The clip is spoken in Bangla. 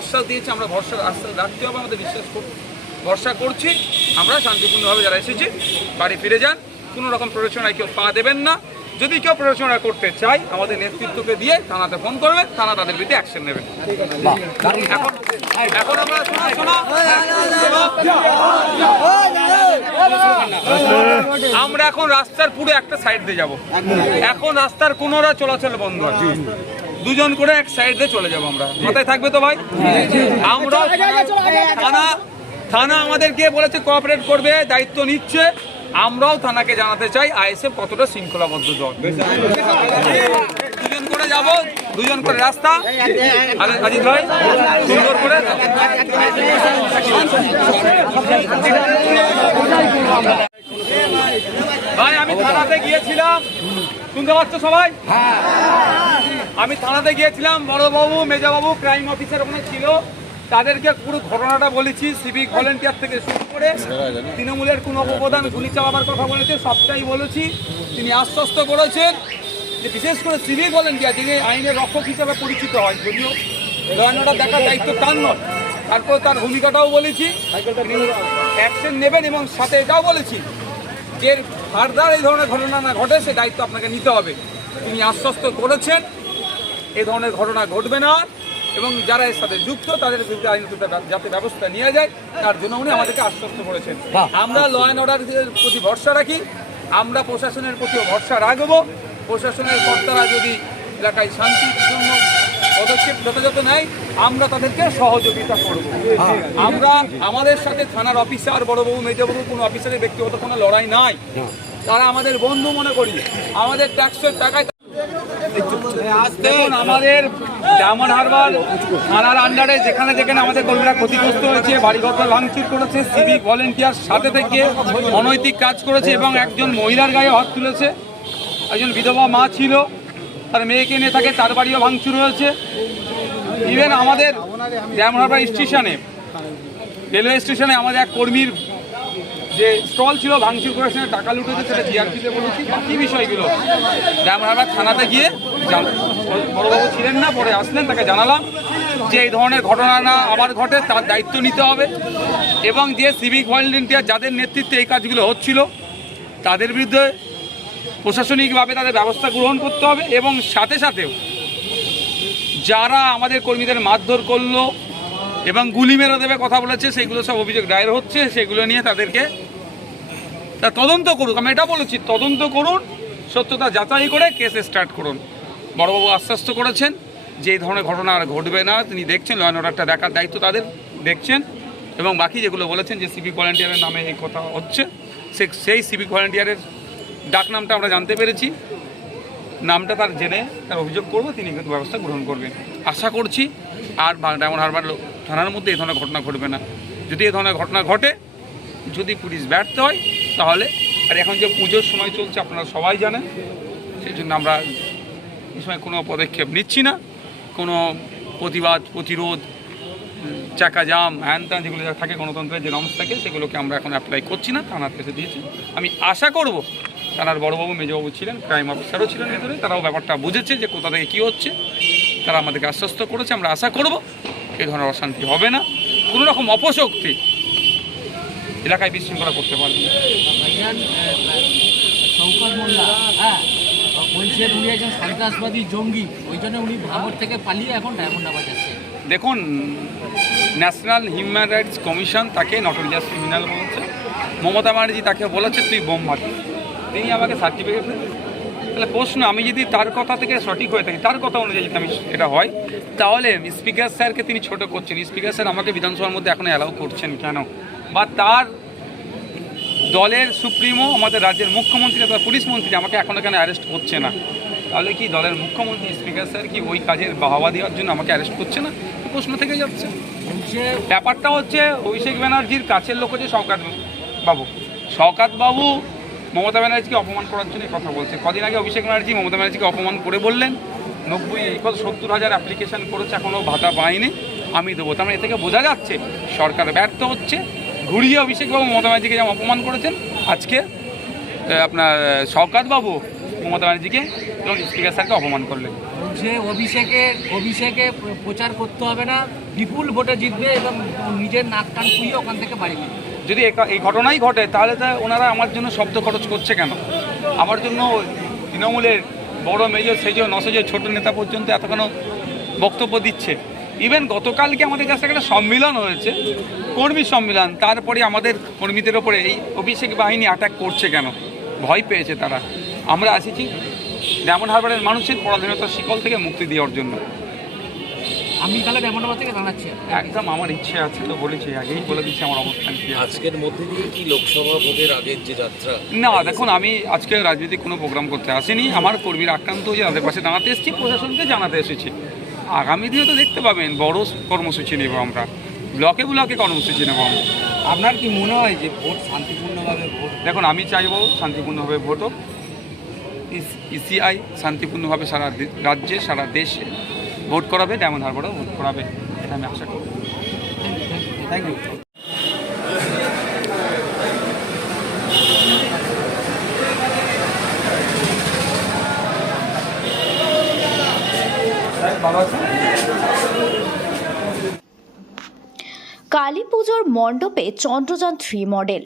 আশ্বাস দিয়েছে, আমরা ভরসা, আশ্বাস রাখতে হবে, আমাদের বিশ্বাস করব ভরসা করছি। আমরা শান্তিপূর্ণভাবে যারা এসেছি, বাড়ি ফিরে যান। কোনো রকম প্ররোচনায় কেউ পা দেবেন না। যদি কেউ প্ররোচনা করতে চায়, আমাদের নেতৃত্বকে দিয়ে থানাতে ফোন করবে থানা তাদের বিরুদ্ধে অ্যাকশন নেবে এখন আমরা আমরা এখন রাস্তার পুরো একটা সাইড দিয়ে যাব। এখন রাস্তার কোনোরা চলাচল বন্ধ আছে। দুজন করে এক সাইড চলে যাব আমরা। মাথায় থাকবে তো ভাই? আমরা থানা থানা আমাদেরকে বলেছে কোঅপারেট করবে, দায়িত্ব নিচ্ছে। আমরাও থানাকে জানাতে চাই, আইএসএফ কতটা শৃঙ্খলাবদ্ধ দল দুজন করে যাব, দুজন করে রাস্তা। আজিজ ভাই, সুন্দর করে ভাই, আমি থানাতে গিয়েছিলাম। শুনতে পাচ্ছ সবাই? আমি থানাতে গিয়েছিলাম, বড়বাবু, মেজাবাবু ক্রাইম অফিসার ওখানে ছিল। তাদেরকে পুরো ঘটনাটা বলেছি সিভিক ভলেন্টিয়ার থেকে শুরু করে তৃণমূলের কোনো অবদান, গুলি চালাবার কথা বলেছে, সবটাই বলেছি। তিনি আশ্বস্ত করেছেন যে বিশেষ করে সিভিক ভলেন্টিয়ার যিনি আইনের রক্ষক হিসাবে পরিচিত হয়, যদিও লয়নটা দেখার দায়িত্ব তার নয়, তারপর তার ভূমিকাটাও বলেছি। অ্যাকশন নেবেন এবং সাথে এটাও বলেছি যে ফার্দার এই ধরনের ঘটনা না ঘটে, সে দায়িত্ব আপনাকে নিতে হবে। তিনি আশ্বস্ত করেছেন। এই ধরনের ঘটনা ঘটবে না। এবং যারা এর সাথে যুক্ত তাদের বিরুদ্ধে আইনত যাতে ব্যবস্থা নিয়ে যায় তার জন্য উনি আমাদেরকে আশ্বস্ত করেছেন। আমরা ল অ্যান্ড অর্ডারের প্রতি ভরসা রাখি আমরা প্রশাসনের প্রতিও ভরসা রাখব। প্রশাসনের কর্তারা যদি এলাকায় শান্তির জন্য পদক্ষেপ যথাযথ নেয় আমরা তাদেরকে সহযোগিতা করব। আমরা আমাদের সাথে থানার অফিসার বড়বাবু মেজবাবু কোনো অফিসারের ব্যক্তিগত কোনো লড়াই নাই। তারা আমাদের বন্ধু মনে করি আমাদের ট্যাক্সের টাকায় দেখুন, আমাদের ডায়মন্ড হারবার, থানার আন্ডারে যেখানে যেখানে আমাদের কর্মীরা ক্ষতিগ্রস্ত হয়েছে বাড়িঘর ভাঙচুর করেছে সিভিক ভলেন্টিয়ার সাথে থেকে অনৈতিক কাজ করেছে এবং একজন মহিলার গায়ে হাত তুলেছে, একজন বিধবা মা ছিল, তার মেয়েকে নিয়ে থাকে, তার বাড়িও ভাঙচুর হয়েছে। ইভেন আমাদের ডায়মন্ড হারবার স্টেশনে রেলওয়ে স্টেশনে আমাদের এক কর্মীর যে স্টল ছিল ভাঙচুর করে সেখানে টাকা লুটেছে, সেটা জিআরপিতে বলেছি। বাকি বিষয়গুলো। ডায়মন্ড হারবার থানাতে গিয়ে বড়বাবু ছিলেন না, পরে আসলেন, তাকে জানালাম যে এই ধরনের ঘটনা না আবার ঘটে, তার দায়িত্ব নিতে হবে। এবং যে সিভিক ভলেন্টিয়ার যাদের নেতৃত্বে এই কাজগুলো হচ্ছিল, তাদের বিরুদ্ধে প্রশাসনিকভাবে তাদের ব্যবস্থা গ্রহণ করতে হবে এবং সাথে সাথেও যারা আমাদের কর্মীদের মারধর করল এবং গুলি মেরে দেবে কথা বলেছে, সেগুলো সব অভিযোগ দায়ের হচ্ছে, সেগুলো নিয়ে তাদেরকে তা তদন্ত করুক, আমি এটা বলেছি, তদন্ত করুন, সত্যতা যাচাই করে কেস স্টার্ট করুন। বড়বাবু আশ্বস্ত করেছেন যে এই ধরনের ঘটনা আর ঘটবে না, তিনি দেখছেন লয়ন অর্ডারটা দেখার দায়িত্ব তাদের, দেখছেন। এবং বাকি যেগুলো বলেছেন যে সিভিক ভলেন্টিয়ারের নামে এই কথা হচ্ছে, সে সেই সিভিক ভলেন্টিয়ারের ডাক নামটা আমরা জানতে পেরেছি। নামটা তার জেনে তার অভিযোগ করব, তিনি কিন্তু ব্যবস্থা গ্রহণ করবেন। আশা করছি, আর ডায়মন্ড হারবার থানার মধ্যে এই ধরনের ঘটনা ঘটবে না। যদি এই ধরনের ঘটনা ঘটে যদি পুলিশ ব্যর্থ হয়, তাহলে, আর এখন যে পুজোর সময় চলছে, আপনারা সবাই জানেন সেই জন্য আমরা এই সময় কোনো পদক্ষেপ নিচ্ছি না। কোনো প্রতিবাদ, প্রতিরোধ চাকা জাম হ্যান ত্যান যেগুলো থাকে গণতন্ত্রের যে নমস থাকে, সেগুলোকে আমরা এখন অ্যাপ্লাই করছি না, থানার কাছে দিয়েছি। আমি আশা করব, থানার বড়বাবু, মেজবাবু ছিলেন ক্রাইম অফিসারও ছিলেন ভিতরে, তারাও ব্যাপারটা বুঝেছে যে কোথা থেকে কী হচ্ছে। তারা আমাদেরকে আশ্বস্ত করেছে, আমরা আশা করব এই ধরনের অশান্তি হবে না। কোনো রকম অপশক্তি এলাকায় বিশৃঙ্খলা করতে পারবে হ্যাঁ বলছেন উনি একজন সন্ত্রাসবাদী জঙ্গি ওই জন্য উনি ভাঙর থেকে পালিয়ে এখন যাচ্ছে। দেখুন ন্যাশনাল হিউম্যান রাইটস কমিশন তাকে নটোরিয়াস ক্রিমিনাল বলেছে মমতা ব্যানার্জি তাকে বলেছে তুই বোম মারবি তিনি আমাকে সার্টিফিকেট তাহলে প্রশ্ন আমি যদি তার কথা থেকে সঠিক হয়ে থাকি তার কথা অনুযায়ী যদি আমি এটা হয় তাহলে স্পিকার স্যারকে তিনি ছোট করছেন। স্পিকার স্যার আমাকে বিধানসভার মধ্যে এখন অ্যালাউ করছেন কেন? বা তার দলের সুপ্রিমো আমাদের রাজ্যের মুখ্যমন্ত্রী অথবা পুলিশ মন্ত্রী আমাকে এখনও কেন অ্যারেস্ট করছে না। তাহলে কি দলের মুখ্যমন্ত্রী স্পিকার স্যার কি ওই কাজের বাহাবা দেওয়ার জন্য আমাকে অ্যারেস্ট করছে না? প্রশ্ন থেকে যাচ্ছে। ব্যাপারটা হচ্ছে অভিষেক ব্যানার্জির কাছের লোক হচ্ছে শওকাত বাবু। শওকাত বাবু মমতা ব্যানার্জিকে অপমান করার জন্য কথা বলছে। কদিন আগে অভিষেক ব্যানার্জি মমতা ব্যানার্জিকে অপমান করে বললেন নব্বই কত সত্তর হাজার অ্যাপ্লিকেশন করেছে এখনও ভাতা পায়নি আমি দেবো। তার মানে এ থেকে বোঝা যাচ্ছে সরকার ব্যর্থ হচ্ছে ঘুরিয়ে অভিষেকবাবু মমতা ব্যানার্জিকে যেমন অপমান করেছেন আজকে আপনার শওকাত বাবু মমতা ব্যানার্জিকে এবং স্পিকার স্যারকে অপমান করলেন। সে অভিষেকে অভিষেকে প্রচার করতে হবে না বিপুল ভোটে জিতবে এবং নিজের নাক কান খুইয়ে ওখান থেকে বাড়ি যদি এই ঘটনাই ঘটে তাহলে তা ওনারা আমার জন্য শব্দ খরচ করছে কেন? আমার জন্য তৃণমূলের বড় মেজর সেজ নসেজ ছোট নেতা পর্যন্ত এতখানি বক্তব্য দিচ্ছে। ইভেন গতকালকে আমাদের কাছে একটা সম্মিলন হয়েছে কর্মী সম্মিলন। তারপরে আমাদের কর্মীদের ওপরে এই অভিষেক বাহিনী অ্যাটাক করছে কেন? ভয় পেয়েছে তারা। আমরা এসেছি ডায়মন্ড হারবারের মানুষের পরাধীনতার শিকল থেকে মুক্তি দেওয়ার জন্য। আমি তাহলে এমনভাবে থেকে জানাচ্ছি। একদম আমার ইচ্ছে আছে তো বলেছি আগেই বলে দিচ্ছি আমার অবস্থান কি আজকের মধ্যে দিয়ে কি লোকসভা ভোটের আগের যে যাত্রা? না দেখুন আমি আজকে রাজনৈতিক কোনো প্রোগ্রাম করতে আসিনি। আমার কর্মীরা আক্রান্ত হয়ে তাদের পাশে দাঁড়াতে এসেছি প্রশাসনকে জানাতে এসেছি। আগামী দিনে তো দেখতে পাবেন বড় কর্মসূচি নেব আমরা। ব্লকে ব্লকে কর্মসূচি নেব আমরা। আপনার কি মনে হয় যে ভোট শান্তিপূর্ণভাবে ভোট? দেখুন আমি চাইব শান্তিপূর্ণভাবে ভোট হোক। ইসিআই শান্তিপূর্ণভাবে সারা রাজ্যে সারা দেশে ভোট করাবে ডায়মন্ড হারবারও ভোট করাবে এটা আমি আশা করি। থ্যাংক ইউ কালী পুজোর মণ্ডপে চন্দ্রযান থ্রি মডেল।